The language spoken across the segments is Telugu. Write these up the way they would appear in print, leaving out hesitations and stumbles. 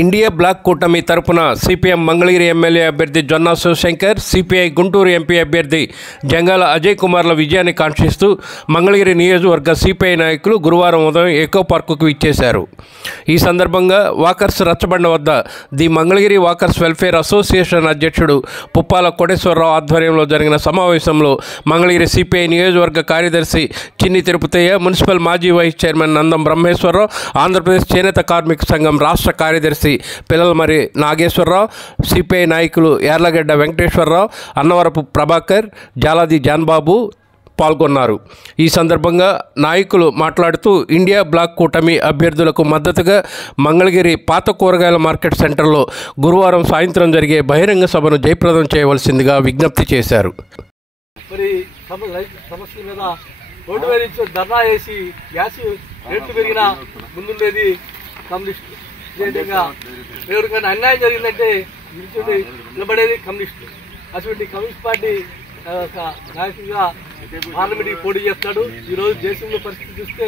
ఇండియా బ్లాక్ కూటమి తరపున సిపిఎం మంగళగిరి ఎమ్మెల్యే అభ్యర్థి జొన్నా శివశంకర్, సిపిఐ గుంటూరు ఎంపీ అభ్యర్థి జంగాల అజయ్ కుమార్ల విజయాన్ని కాంక్షిస్తూ మంగళగిరి నియోజకవర్గ సిపిఐ నాయకులు గురువారం ఉదయం ఎకో పార్కుకు ఇచ్చేశారు. ఈ సందర్భంగా వాకర్స్ రచ్చబండ వద్ద the Mangalagiri walkers welfare association అధ్యక్షుడు పుప్పాల కోటేశ్వరరావు ఆధ్వర్యంలో జరిగిన సమావేశంలో మంగళగిరి సిపిఐ నియోజకవర్గ కార్యదర్శి చిన్ని తిరుపతయ్య, మున్సిపల్ మాజీ వైస్ చైర్మన్ నందం బ్రహ్మేశ్వరరావు, ఆంధ్రప్రదేశ్ చేనేత కార్మిక సంఘం రాష్ట్ర కార్యదర్శి పిల్లలమరి నాగేశ్వరరావు, సిపిఐ నాయకులు యార్లగడ్డ వెంకటేశ్వరరావు, అన్నవరపు ప్రభాకర్, జాలాది జాన్బాబు పాల్గొన్నారు. ఈ సందర్భంగా నాయకులు మాట్లాడుతూ ఇండియా బ్లాక్ కూటమి అభ్యర్థులకు మద్దతుగా మంగళగిరి పాత కూరగాయల మార్కెట్ సెంటర్లో గురువారం సాయంత్రం జరిగే బహిరంగ సభను జయప్రదం చేయవలసిందిగా విజ్ఞప్తి చేశారు. మరి సమస్యల మీద రోడ్డు మీద ధర్నా చేసి గ్యాస్ రేట్లు పెరిగినా ముందుండేది కమ్యూనిస్టు. అదేవిధంగా ఎవరికైనా అన్యాయం జరిగిందంటే నిలబడేది కమ్యూనిస్టు. అటువంటి కమ్యూనిస్ట్ పార్టీ నాయకుడిగా పార్లమెంట్కి పోటీ చేస్తాడు. ఈరోజు దేశంలో పరిస్థితి చూస్తే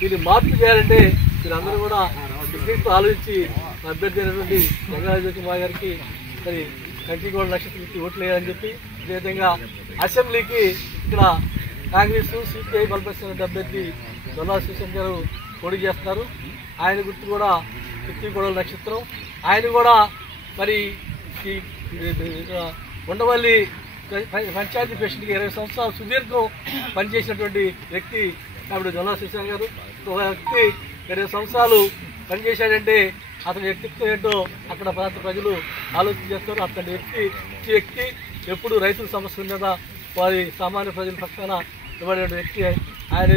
దీన్ని మార్పు చేయాలంటే మీరందరూ కూడా టెక్నిక్తో ఆలోచించి అభ్యర్థి అయినటువంటి జంగాల కుమార్ గారికి మరి కంటిగోడ నక్షత్రానికి ఓట్లు వేయాలని చెప్పి, అదేవిధంగా అసెంబ్లీకి ఇక్కడ కాంగ్రెస్ సిపిఐ బలపరిచిన అభ్యర్థి జొన్నా శివశంకర్ పోటీ చేస్తున్నారు. ఆయన గుర్తు కూడా కంటిగోడ నక్షత్రం. ఆయన కూడా మరి ఉండవల్లి పంచాయతీ ప్రెసిడెంట్కి 20 సంవత్సరాలు సుదీర్ఘం పనిచేసినటువంటి వ్యక్తి కాబట్టి జొన్నా శివశంకర్ గారు. ఒక వ్యక్తి 20 సంవత్సరాలు పనిచేశాడంటే అతని వ్యక్తిత్వం ఏంటో అక్కడ ప్రాంత ప్రజలు ఆలోచన చేస్తారు. అతని వ్యక్తి ఎప్పుడు రైతుల సమస్యల మీద వారి సామాన్య ప్రజల పక్షాన నిలబడిన వ్యక్తి. ఆయన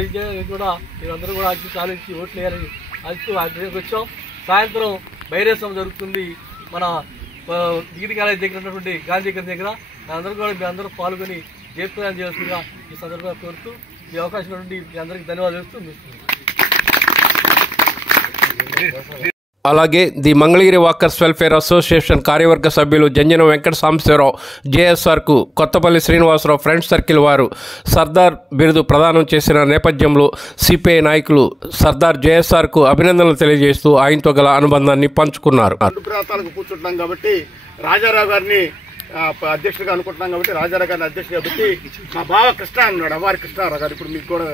కూడా మీరందరూ కూడా ఆలోచించి ఓట్లు వేయాలని ఆలోచిస్తూ వచ్చాం. సాయంత్రం బహిరంగ జరుగుతుంది మన డిగ్రీ కాలేజ్ దగ్గర ఉన్నటువంటి గాంధీ దగ్గర. అందరూ కూడా మీ అందరూ పాల్గొని జయప్రదానం చేయాల్సిందిగా ఈ సందర్భంగా కోరుతూ ఈ అవకాశం నుండి మీ అందరికీ ధన్యవాదాలు చెప్తూ. అలాగే the Mangalagiri walkers welfare association కార్యవర్గ సభ్యులు జంజన వెంకట సాంబశివరావు, జేఎస్ఆర్కు కొత్తపల్లి శ్రీనివాసరావు ఫ్రెండ్స్ సర్కిల్ వారు సర్దార్ బిరుదు ప్రదానం చేసిన నేపథ్యంలో సిపిఐ నాయకులు సర్దార్ జేఎస్ఆర్కు అభినందనలు తెలియజేస్తూ ఆయనతో గల అనుబంధాన్ని పంచుకున్నారు. కూర్చుంటున్నాం కాబట్టి రాజారావు గారిని అధ్యక్షుడిగా అనుకుంటున్నాం కాబట్టి రాజారావు గారిని అధ్యక్షుడిగా పెట్టి మా బావ కృష్ణ అన్నాడు, అవారి కృష్ణారావు గారు, ఇప్పుడు మీకు కూడా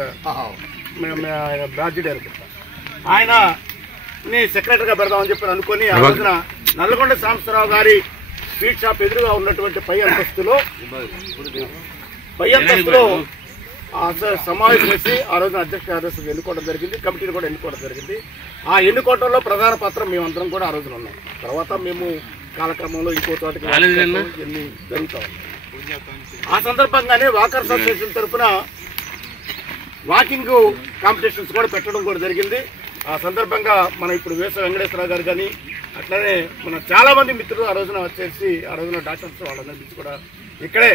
బాధ్యుడే అనుకుంటాం. ఆయన సెక్రటరీగా పెడదామని చెప్పి అనుకుని ఆ రోజున నల్గొండ సాంబశివరావు గారి స్వీట్ షాప్ ఎదురుగా ఉన్నటువంటి పై అంతస్తులో సమావేశం చేసి ఆ రోజున అధ్యక్ష కార్యదర్శులు ఎన్నుకోవడం జరిగింది. కమిటీని కూడా ఎన్నుకోవడం జరిగింది. ఆ ఎన్నుకోవడంలో ప్రధాన పత్రం మేమందరం కూడా ఆ రోజున ఉన్నాం. తర్వాత మేము కాలక్రమంలో ఇంకో చోటకి ఎన్ని జరుగుతాం. ఆ సందర్భంగానే వాకర్స్ అసోసియేషన్ తరఫున వాకింగ్ కాంపిటీషన్స్ కూడా పెట్టడం కూడా జరిగింది. ఆ సందర్భంగా మనం ఇప్పుడు వేస వెంకటేశ్వరరావు గారు కానీ అట్లనే మన చాలా మంది మిత్రులు ఆ రోజున వచ్చేసి ఆ రోజున డాక్టర్స్ వాళ్ళందరి నుంచి కూడా ఇక్కడే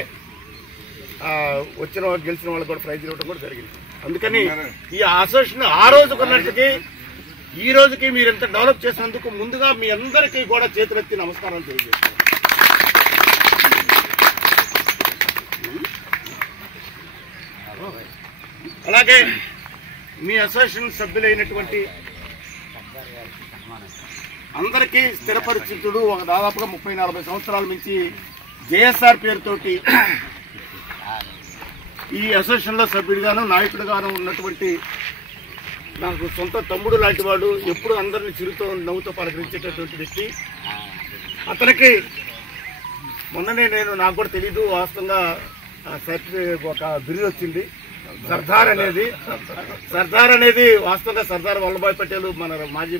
వచ్చిన గెలిచిన వాళ్ళకి కూడా ప్రైజ్ ఇవ్వడం కూడా జరిగింది. అందుకని ఈ అసోసియేషన్ ఆ రోజు కొన్నట్టుకి ఈ రోజుకి మీరు ఎంత డెవలప్ చేసినందుకు ముందుగా మీ అందరికీ కూడా చేతులెత్తి నమస్కారాలు తెలియజేస్తాను. అలాగే మీ అసోసియేషన్ సభ్యులైనటువంటి అందరికీ స్థిరపరిచితుడు ఒక దాదాపుగా 30-40 సంవత్సరాల నుంచి జేఎస్ఆర్ పేరుతోటి ఈ అసోసియేషన్లో సభ్యుడిగాను నాయకుడిగాను ఉన్నటువంటి నాకు సొంత తమ్ముడు లాంటి వాడు, ఎప్పుడు అందరినీ చిరుతో నవ్వుతో పలకరించేటటువంటి వ్యక్తి. అతనికి మొన్ననే నాకు కూడా తెలీదు, వాస్తవంగా ఒక బిరుదు వచ్చింది సర్దార్ అనేది వాస్తవంగా సర్దార్ వల్లభాయ్ పటేల్ మన మాజీ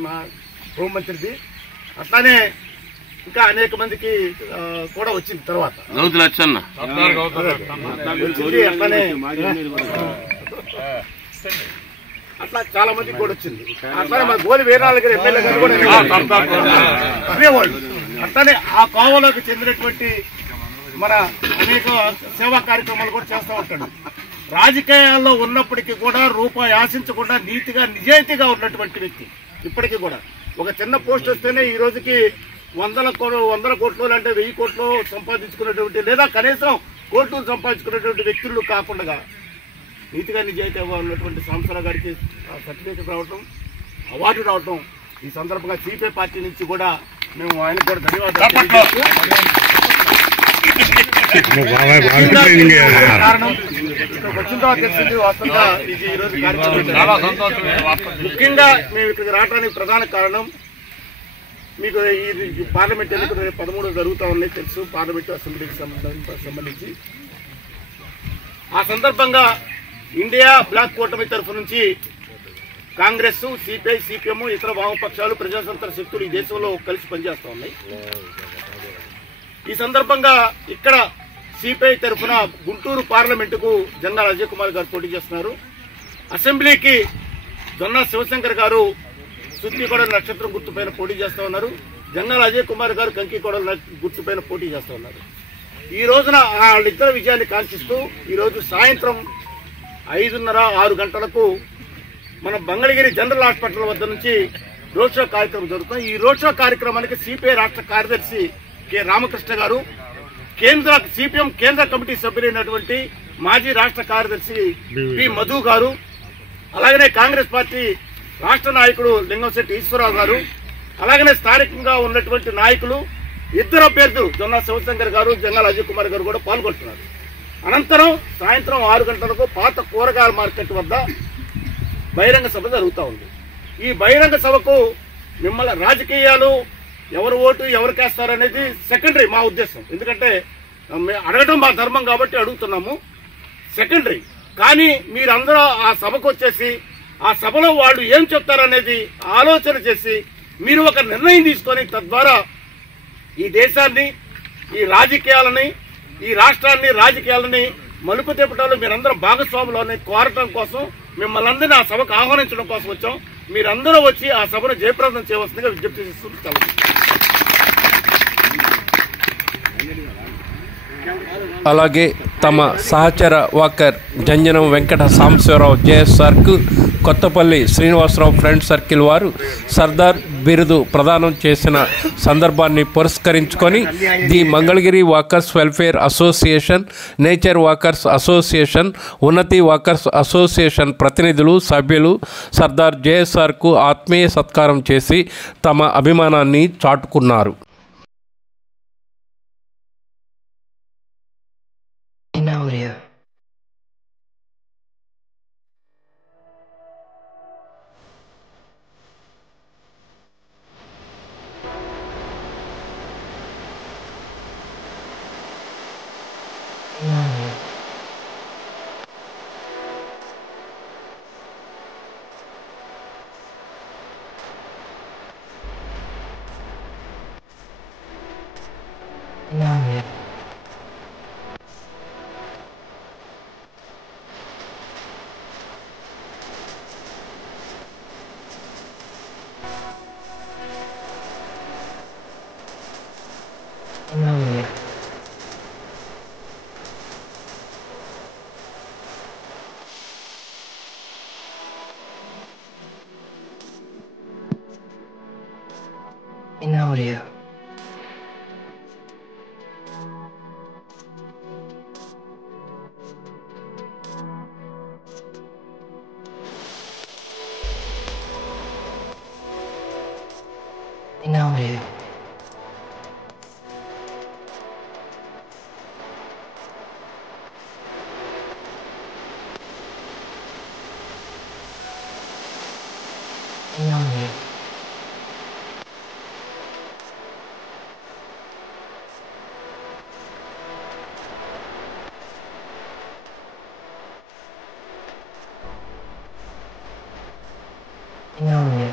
హోంమంత్రిది. అట్లానే ఇంకా అనేక మందికి కూడా వచ్చింది. తర్వాత వచ్చింది అట్లానే అట్లా చాలా మందికి కూడా వచ్చింది. అట్లానే మన గోలి వీరనారాయణ గారు ఎమ్మెల్యే గారు కూడా అనేవాళ్ళు. అట్లానే ఆ కోవలోకి చెందినటువంటి మన అనేక సేవా కార్యక్రమాలు కూడా చేస్తూ ఉంటాడు. రాజకీయాల్లో ఉన్నప్పటికీ కూడా రూపాయి ఆశించకుండా నీతిగా నిజాయితీగా ఉన్నటువంటి వ్యక్తి. ఇప్పటికీ కూడా ఒక చిన్న పోస్ట్ వస్తేనే ఈ రోజుకి 100 కోట్లు అంటే 1000 కోట్లు సంపాదించుకున్నటువంటి లేదా కనీసం కోట్లు సంపాదించుకున్నటువంటి వ్యక్తులు కాకుండా నీతిగా నిజాయితీగా ఉన్నటువంటి సాంబశివరావు గారికి సర్టిఫికేట్ రావటం, అవార్డు రావటం ఈ సందర్భంగా సిపిఐ పార్టీ నుంచి కూడా మేము ఆయనకు కూడా ధన్యవాదాలు. కారణం ఇక్కడ వచ్చిన తర్వాత తెలిసింది వాస్తవంగా ఇది ఈరోజు ముఖ్యంగా మేము ఇక్కడికి రావడానికి ప్రధాన కారణం మీకు ఈ పార్లమెంట్ ఎన్నికలు 13 జరుగుతూ ఉన్నాయి తెలుసు, పార్లమెంటు అసెంబ్లీకి సంబంధించి. ఆ సందర్భంగా ఇండియా బ్లాక్ కూటమి తరఫు నుంచి కాంగ్రెస్, సిపిఐ, సిపిఎం, ఇతర వామపక్షాలు, ప్రజాతంత్ర శక్తులు ఈ దేశంలో కలిసి పనిచేస్తూ ఉన్నాయి. ఈ సందర్భంగా ఇక్కడ సిపిఐ తరఫున గుంటూరు పార్లమెంటుకు జంగాల అజయ్ కుమార్ గారు పోటీ చేస్తున్నారు. అసెంబ్లీకి జొన్నా శివశంకర్ గారు సుత్తికొండ నక్షత్రం గుర్తుపైన పోటీ చేస్తూ ఉన్నారు. జంగాల అజయ్ కుమార్ గారు కంకికొండ గుర్తుపైన పోటీ చేస్తూ ఉన్నారు. ఈ రోజున వాళ్ళిద్దరు విజయాన్ని కాంక్షిస్తూ ఈరోజు సాయంత్రం 5:30-6 గంటలకు మన మంగళగిరి జనరల్ హాస్పిటల్ వద్ద నుంచి రోడ్ షో కార్యక్రమం జరుగుతుంది. ఈ రోడ్ షో కార్యక్రమానికి సిపిఐ రాష్ట్ర కార్యదర్శి కె రామకృష్ణ గారు, సిపిఎం కేంద్ర కమిటీ సభ్యులైనటువంటి మాజీ రాష్ట్ర కార్యదర్శి పి మధు గారు, అలాగనే కాంగ్రెస్ పార్టీ రాష్ట్ర నాయకుడు లింగంశెట్టి ఈశ్వరరావు గారు, అలాగనే స్థానికంగా ఉన్నటువంటి నాయకులు ఇద్దరు అభ్యర్థులు జొన్నా శివశంకర్ గారు, జంగాల అజయ్ కుమార్ గారు కూడా పాల్గొంటున్నారు. అనంతరం సాయంత్రం 6 గంటలకు పాత కూరగాయల మార్కెట్ వద్ద బహిరంగ సభ జరుగుతూ ఉంది. ఈ బహిరంగ సభకు మిమ్మల్ని రాజకీయాలు ఎవరు ఓటు ఎవరికేస్తారనేది సెకండరీ మా ఉద్దేశం. ఎందుకంటే అడగడం మా ధర్మం కాబట్టి అడుగుతున్నాము, సెకండరీ. కానీ మీరందరూ ఆ సభకు వచ్చేసి ఆ సభలో వాళ్ళు ఏం చెప్తారనేది ఆలోచన చేసి మీరు ఒక నిర్ణయం తీసుకొని తద్వారా ఈ దేశాన్ని, ఈ రాజకీయాలని, ఈ రాష్ట్రాన్ని, రాజకీయాలని మలుపు తిప్పటంలో మీరందరూ భాగస్వాములని కోరటం కోసం మిమ్మల్ని అందరినీ ఆ సభకు ఆహ్వానించడం కోసం వచ్చాం. మీరందరూ వచ్చి ఆ సభను జయప్రదం చేయవలసిందిగా విజ్ఞప్తి చేస్తూ అలాగే తమ సహచర వాకర్ జంజనం వెంకట సాంబశివరావు జేఎస్ఆర్కు కొత్తపల్లి శ్రీనివాసరావు ఫ్రెండ్ సర్కిల్ వారు సర్దార్ బిరుదు ప్రదానం చేసిన సందర్భాన్ని పురస్కరించుకొని the Mangalagiri walkers welfare association, nature walkers association, Unnathi walkers association ప్రతినిధులు, సభ్యులు సర్దార్ జేఎస్ఆర్కు ఆత్మీయ సత్కారం చేసి తమ అభిమానాన్ని చాటుకున్నారు. Audio. In audio. In audio. In audio. In audio.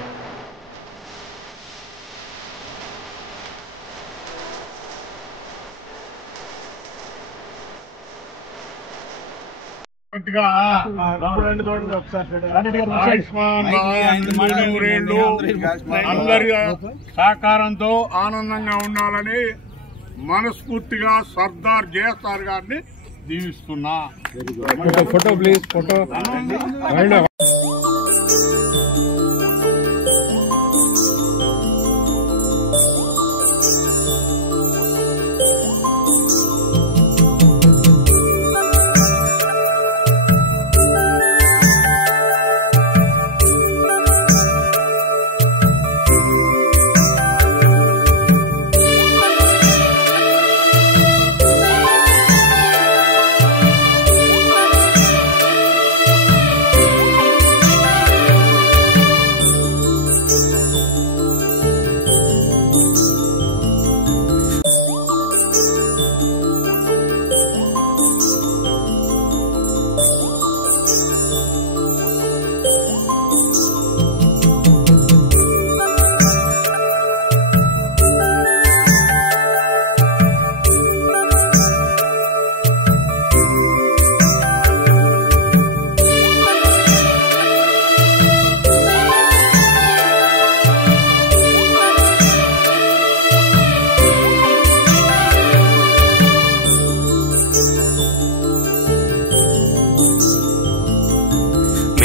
అందరి సహకారంతో ఆనందంగా ఉండాలని మనస్ఫూర్తిగా సర్దార్ జేఎస్ఆర్ గారిని దీవిస్తున్నా. Photo please, photo.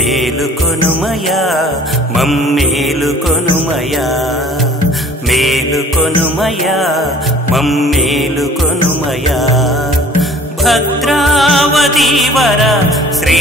మేలుకొనుమయా మమ్మేలుకొనుమయా మేలుకొనుమయా మమ్మేలుకొనుమయా భద్రావతి వర శ్రీ